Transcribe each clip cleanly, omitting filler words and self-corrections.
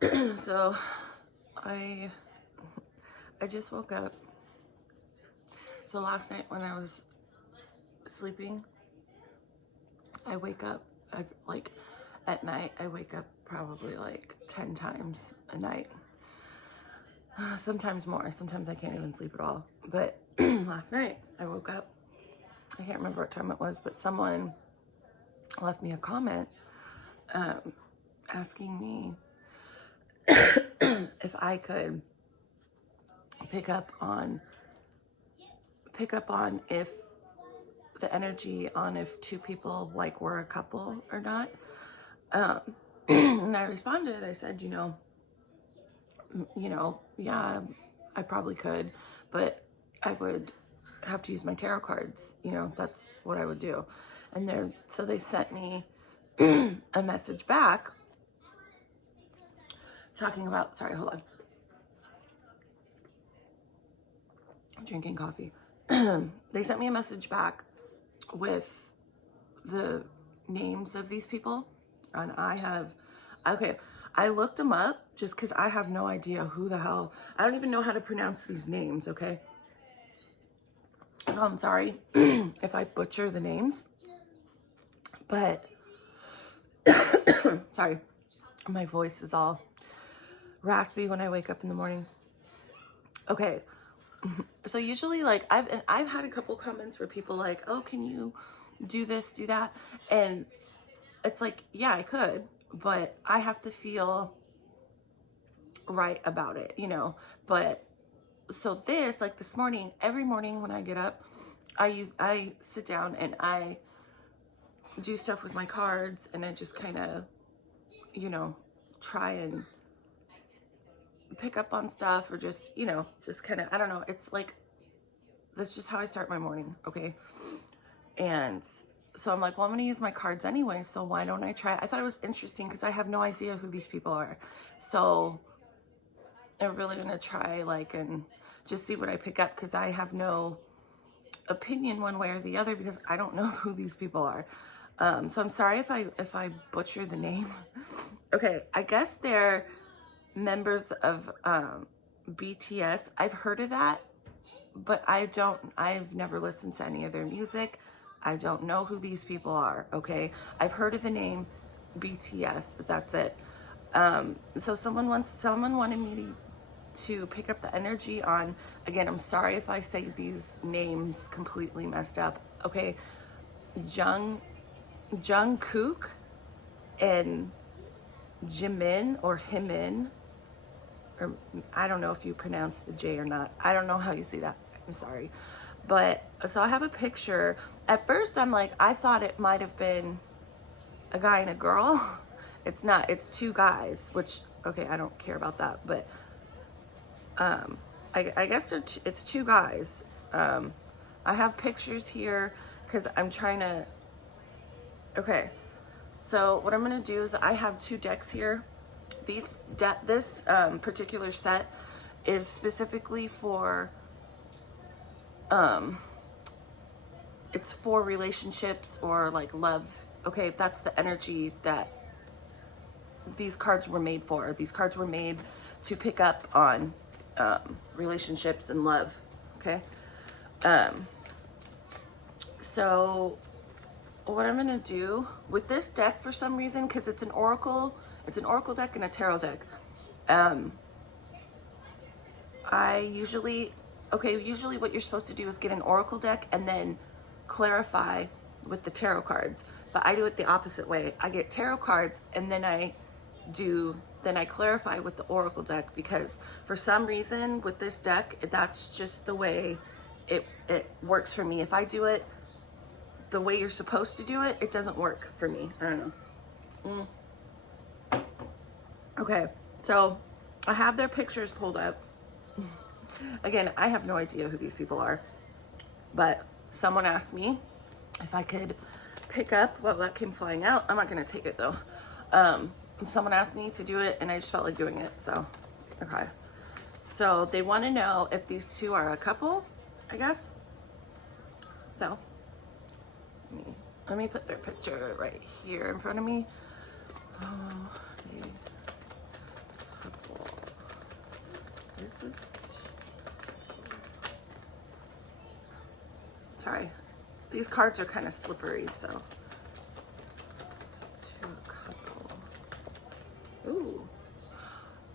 So I just woke up. So last night when I was sleeping, I wake up at night. I wake up probably like 10 times a night. Sometimes more. Sometimes I can't even sleep at all. But last night I woke up. I can't remember what time it was, but someone left me a comment asking me if I could pick up on if the energy on if two people like were a couple or not. And I responded. I said, yeah, I probably could, but I would have to use my tarot cards. That's what I would do. And so they sent me a message back talking about, sorry, hold on. I'm drinking coffee. They sent me a message back with the names of these people. And I looked them up just because I have no idea who the hell, I don't even know how to pronounce these names, okay? So I'm sorry if I butcher the names, but sorry, my voice is all raspy when I wake up in the morning. Okay, so usually I've had a couple comments where people like, oh, can you do this, do that? And it's like, yeah, I could, but I have to feel right about it, but so this morning, every morning when I get up, I sit down and I do stuff with my cards, and I just kind of, try and pick up on stuff, or just kind of, I don't know, it's like, that's just how I start my morning, okay? And so I'm like, well, I'm going to use my cards anyway, so why don't I try? I thought it was interesting because I have no idea who these people are. So I'm really going to try and just see what I pick up, because I have no opinion one way or the other because I don't know who these people are. So I'm sorry if I butcher the name. Okay, I guess they're members of BTS. I've heard of that, but I've never listened to any of their music. I don't know who these people are, okay? I've heard of the name BTS, but that's it. So someone wanted me to pick up the energy on, again, I'm sorry if I say these names completely messed up, okay? Jungkook and Jimin, or Himin, or I don't know if you pronounce the J or not. I don't know how you say that. I'm sorry. But so I have a picture. At first I'm like, I thought it might have been a guy and a girl. It's not. It's two guys, which, okay, I don't care about that, but I guess it's two guys. I have pictures here because I'm trying to, okay. So what I'm going to do is I have two decks here. This particular set is specifically for, it's for relationships or like love. Okay, that's the energy that these cards were made for. These cards were made to pick up on relationships and love. Okay. So what I'm gonna do with this deck, for some reason, because it's an oracle deck and a tarot deck. Usually what you're supposed to do is get an oracle deck and then clarify with the tarot cards. But I do it the opposite way. I get tarot cards and then I clarify with the oracle deck, because for some reason with this deck, that's just the way it works for me. If I do it the way you're supposed to do it, it doesn't work for me. I don't know. Okay, so I have their pictures pulled up. Again, I have no idea who these people are, but someone asked me if I could pick up, well, that came flying out. I'm not gonna take it though. Someone asked me to do it and I just felt like doing it, so, okay. So they wanna know if these two are a couple, I guess. So, let me put their picture right here in front of me. closest. Sorry, these cards are kind of slippery, so. To a couple. Ooh.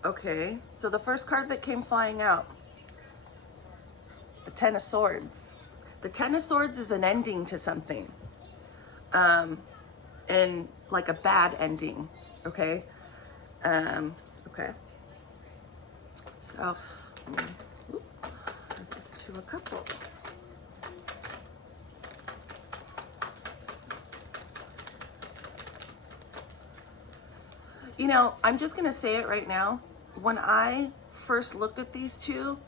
Okay, so the first card that came flying out, the Ten of Swords. The Ten of Swords is an ending to something. And like a bad ending, okay? Okay. So, this to a couple. You know, I'm just gonna say it right now. When I first looked at these two,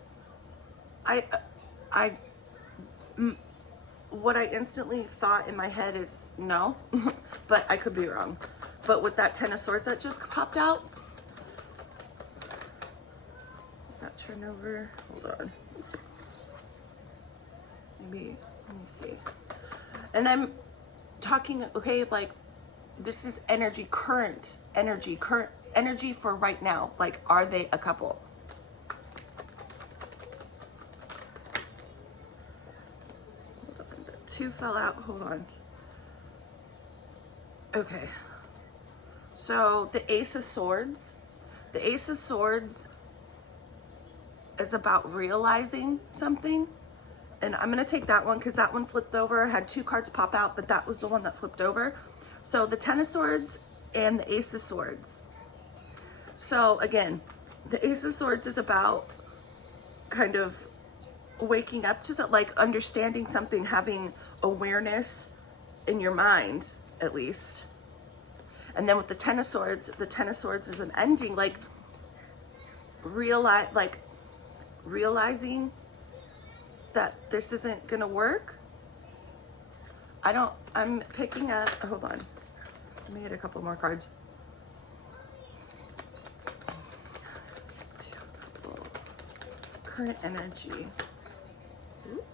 what I instantly thought in my head is no, but I could be wrong. But with that Ten of Swords that just popped out, that turn over, hold on. Maybe, let me see. And I'm talking, okay, like this is energy, current energy for right now. Like, are they a couple? Two fell out, hold on. Okay, so the Ace of Swords. The Ace of Swords is about realizing something. And I'm gonna take that one because that one flipped over. I had two cards pop out, but that was the one that flipped over. So the Ten of Swords and the Ace of Swords. So again, the Ace of Swords is about kind of waking up to something, like understanding something, having awareness in your mind, at least. And then with the Ten of Swords is an ending, like realizing that this isn't gonna work. I'm picking up, hold on. Let me get a couple more cards. Current energy. Ooh.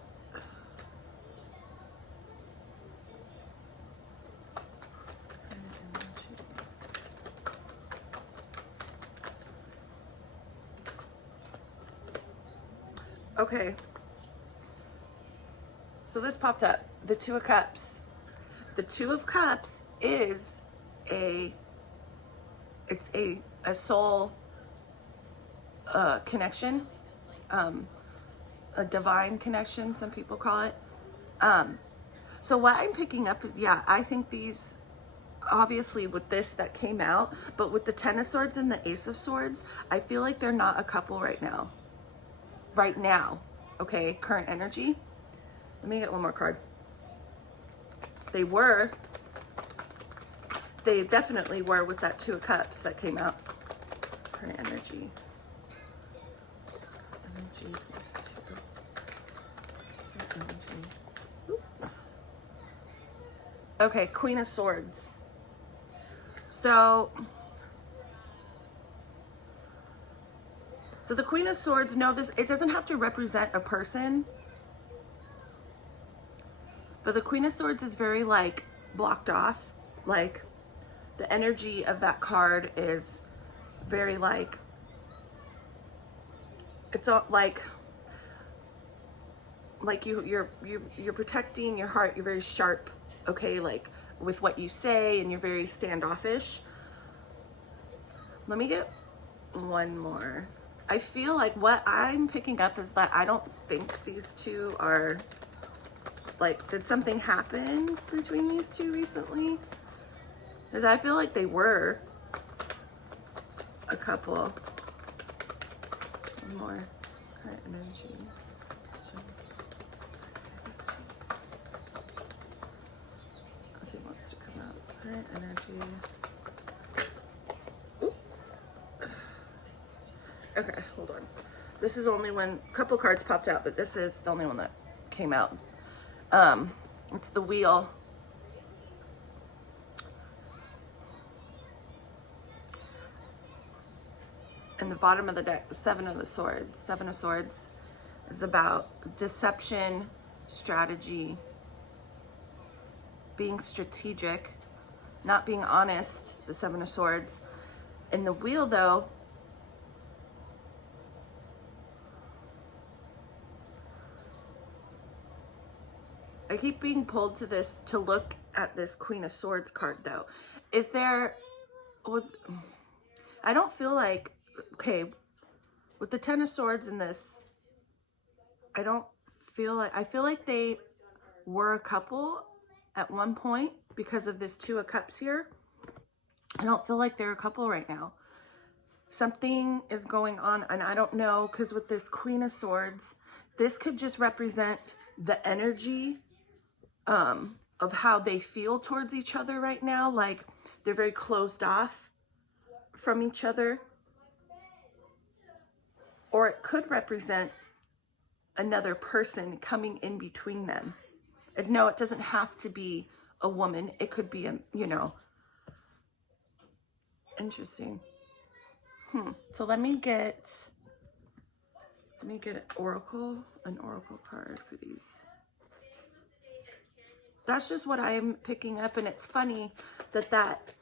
Okay. So this popped up, the Two of Cups. The Two of Cups is a soul connection, a divine connection, some people call it. So what I'm picking up is, yeah, I think these, obviously with this that came out, but with the Ten of Swords and the Ace of Swords, I feel like they're not a couple right now. Right now, okay, current energy. Let me get one more card. They definitely were with that Two of Cups that came out. Current energy. Energy plus two. Energy. Oop. Okay, Queen of Swords. So the Queen of Swords, no, it doesn't have to represent a person. But the Queen of Swords is very like blocked off. Like the energy of that card is very like, it's all like you're protecting your heart. You're very sharp, okay, like with what you say, and you're very standoffish. Let me get one more. I feel like what I'm picking up is that I don't think these two are, like, did something happen between these two recently? Because I feel like they were a couple. One more. Current energy. If it wants to come out. Current energy. Oop. Okay, hold on. This is only one, couple cards popped out, but this is the only one that came out. It's the Wheel. And the bottom of the deck, the Seven of Swords. Seven of Swords is about deception, strategy, being strategic, not being honest, the Seven of Swords. And the Wheel, though, I keep being pulled to this, to look at this Queen of Swords card though. Is there, I don't feel like, okay, with the Ten of Swords in this, I feel like they were a couple at one point because of this Two of Cups here. I don't feel like they're a couple right now. Something is going on, and I don't know, because with this Queen of Swords, this could just represent the energy of how they feel towards each other right now. Like they're very closed off from each other. Or it could represent another person coming in between them. And no, it doesn't have to be a woman. It could be a, you know, interesting. So let me get an oracle card for these. That's just what I'm picking up, and it's funny that that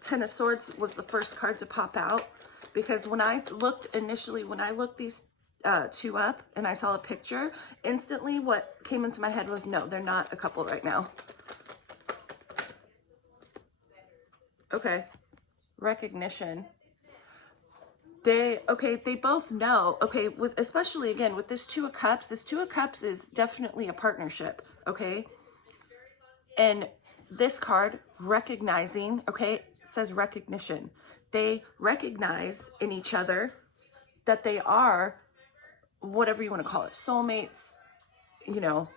Ten of Swords was the first card to pop out, because when I looked initially, when I looked these two up and I saw a picture, instantly what came into my head was, no, they're not a couple right now. Okay, recognition. They both know. Okay, with especially again with this Two of Cups, this Two of Cups is definitely a partnership, okay? And this card, recognizing, okay, says recognition. They recognize in each other that they are, whatever you want to call it, soulmates, you know,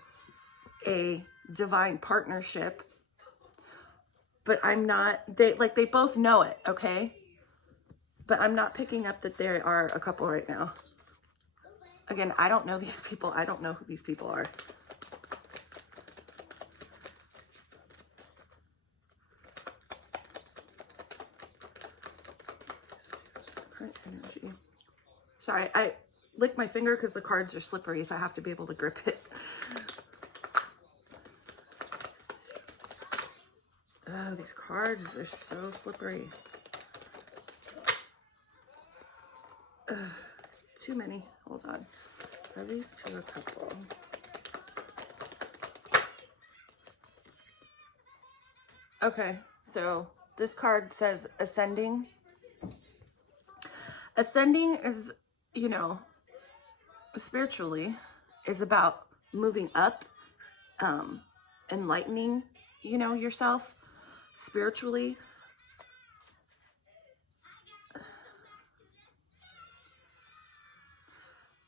a divine partnership. But I'm not, they both know it, okay? But I'm not picking up that they are a couple right now. Again, I don't know these people. I don't know who these people are. Current energy. Sorry, I licked my finger because the cards are slippery, so I have to be able to grip it. Oh, these cards, they're so slippery. Too many. Hold on. Are these two a couple? Okay, so this card says ascending. Ascending is, you know, spiritually, is about moving up, enlightening, you know, yourself spiritually.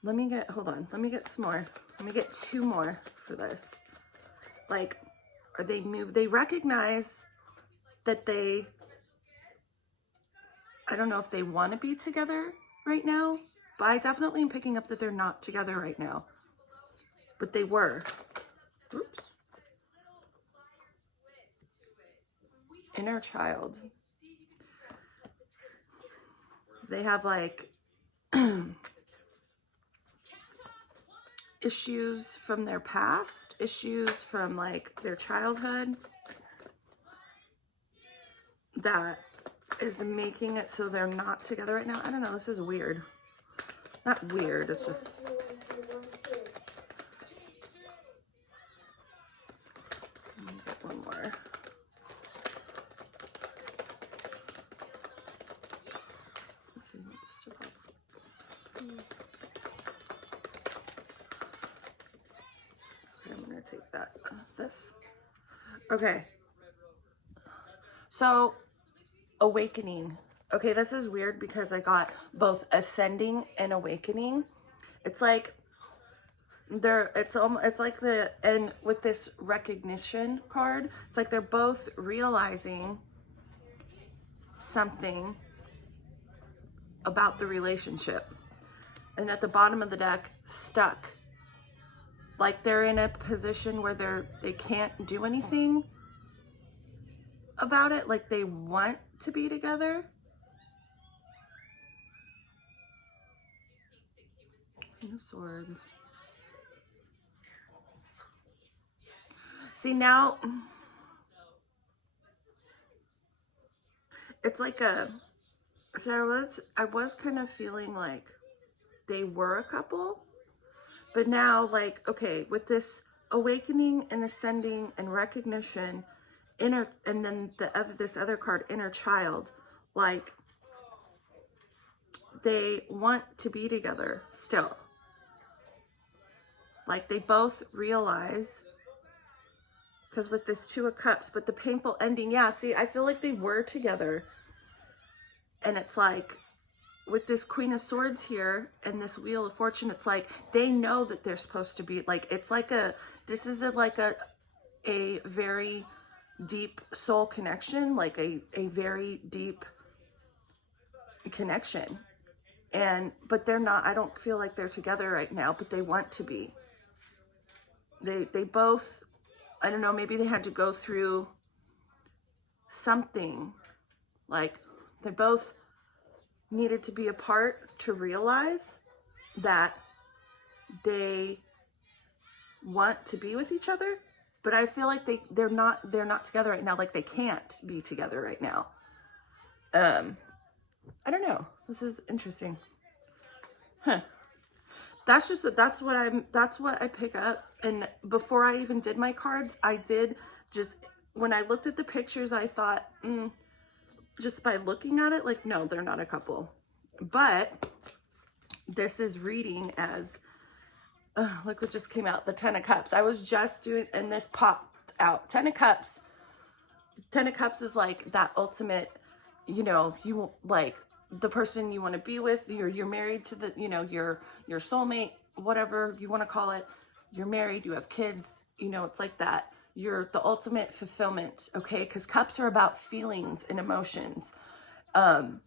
Let me get, hold on, let me get some more. Let me get two more for this. Like, are they recognize that they, I don't know if they want to be together right now, but I definitely am picking up that they're not together right now. But they were. Oops. Inner child. They have like issues from their past, issues from like their childhood that is making it so they're not together right now. I don't know, this is weird. Not weird, it's just... Let me get one more. I'm gonna take that, this. Okay. So, awakening. Okay, this is weird because I got both ascending and awakening. It's like it's like the, and with this recognition card, it's like they're both realizing something about the relationship. And at the bottom of the deck, stuck. Like they're in a position where they can't do anything about it. Like they want to be together. Queen of Swords. See now, it's like a, so I was kind of feeling like they were a couple, but now like, okay, with this awakening and ascending and recognition, and then this other card, inner child, like they want to be together still. Like they both realize, because with this Two of Cups, but the painful ending, yeah, see, I feel like they were together. And it's like, with this Queen of Swords here and this Wheel of Fortune, it's like they know that they're supposed to be, like, it's like this is like a very deep soul connection, like a very deep connection. But they're not, I don't feel like they're together right now, but they want to be. They both, I don't know, maybe they had to go through something, like they both needed to be apart to realize that they want to be with each other. But I feel like they're not together right now. Like they can't be together right now. I don't know. This is interesting. Huh. That's what I pick up. And before I even did my cards, I did just, when I looked at the pictures, I thought, just by looking at it, like, no, they're not a couple. But this is reading as, look what just came out, the Ten of Cups. I was just doing, and this popped out. Ten of Cups. Ten of Cups is like that ultimate, you know, you like the person you want to be with. You're married to the, you know, your soulmate, whatever you want to call it. You're married, you have kids, you know, it's like that. You're the ultimate fulfillment, okay? Because cups are about feelings and emotions. And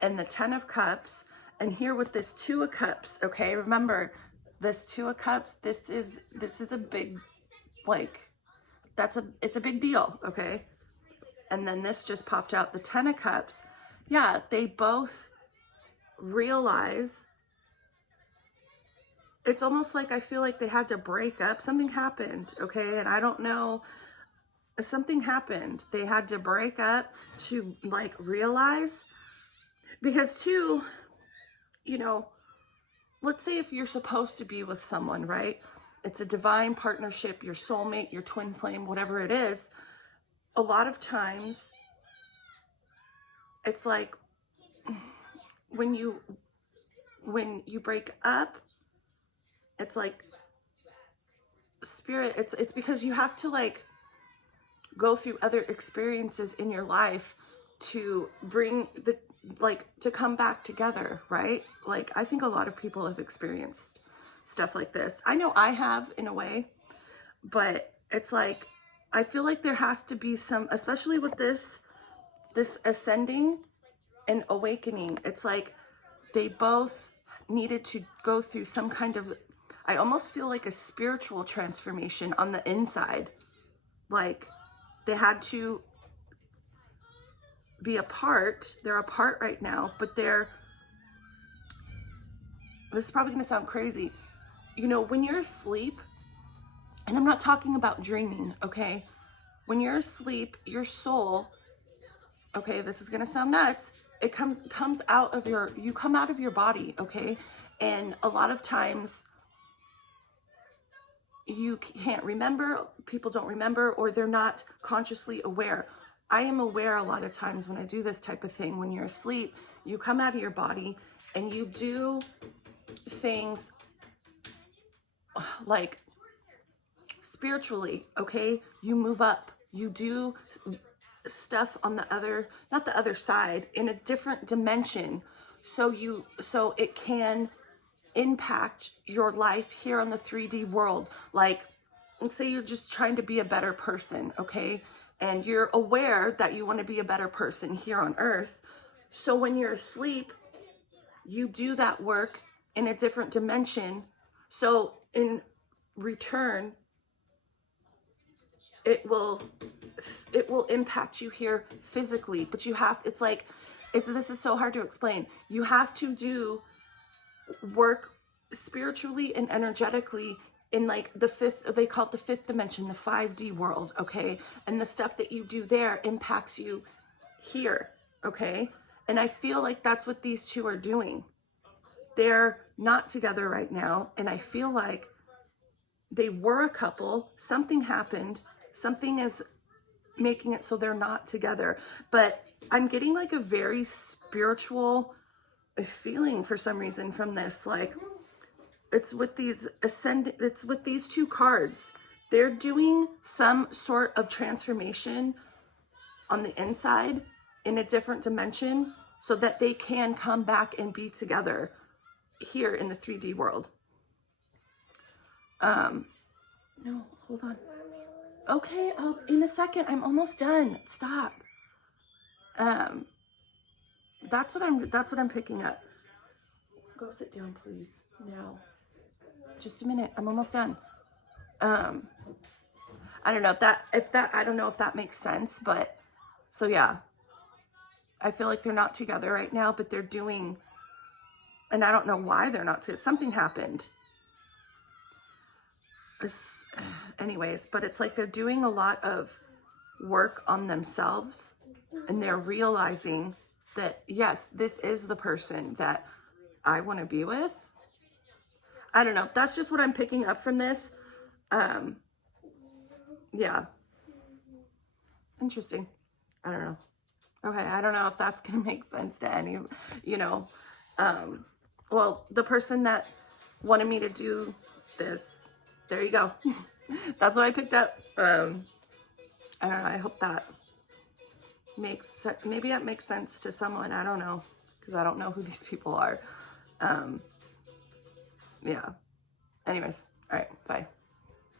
the Ten of Cups, and here with this Two of Cups, okay? Remember, this Two of Cups, this is a big, like, it's a big deal, okay? And then this just popped out, the Ten of Cups. Yeah, they both realize, it's almost like I feel like they had to break up. Something happened, okay? And I don't know, something happened. They had to break up to like realize, because too, you know, let's say if you're supposed to be with someone, right? It's a divine partnership, your soulmate, your twin flame, whatever it is. A lot of times it's like when you break up, it's like spirit, it's because you have to like go through other experiences in your life to bring the, like, to come back together, right? Like, I think a lot of people have experienced stuff like this. I know I have in a way, but it's like, I feel like there has to be some, especially with this ascending and awakening, it's like they both needed to go through some kind of, I almost feel like a spiritual transformation on the inside. Like they had to be apart. They're apart right now, but this is probably going to sound crazy. You know, when you're asleep, and I'm not talking about dreaming, okay? When you're asleep, your soul, okay, this is going to sound nuts. It comes out of you come out of your body, okay? And a lot of times you can't remember, people don't remember, or they're not consciously aware. I am aware a lot of times when I do this type of thing. When you're asleep, you come out of your body and you do things like spiritually, okay? You move up, you do stuff on the other, not the other side, in a different dimension, so it can impact your life here on the 3D world. Like, let's say you're just trying to be a better person, okay? And you're aware that you want to be a better person here on earth. So when you're asleep, you do that work in a different dimension. So in return, it will impact you here physically, but this is so hard to explain. You have to do work spiritually and energetically in like they call it the fifth dimension, the 5D world, okay? And the stuff that you do there impacts you here, okay? And I feel like that's what these two are doing. They're not together right now, and I feel like they were a couple, something happened, something is making it so they're not together. But I'm getting like a very spiritual feeling for some reason from this. Like, it's with these it's with these two cards. They're doing some sort of transformation on the inside in a different dimension so that they can come back and be together here in the 3D world. No, hold on. Okay, in a second. I'm almost done. Stop. That's what I'm picking up. Go sit down, please. Now. Just a minute. I'm almost done. I don't know I don't know if that makes sense, but so yeah. I feel like they're not together right now, but they're doing, and I don't know why they're not together. Something happened. Anyways, but it's like they're doing a lot of work on themselves, and they're realizing that, yes, this is the person that I want to be with. I don't know. That's just what I'm picking up from this. Yeah. Interesting. I don't know. Okay, I don't know if that's going to make sense to any, you know. Well, the person that wanted me to do this, there you go. That's what I picked up. I don't know. I hope that makes sense. Maybe that makes sense to someone. I don't know, because I don't know who these people are. Yeah. Anyways, all right, bye.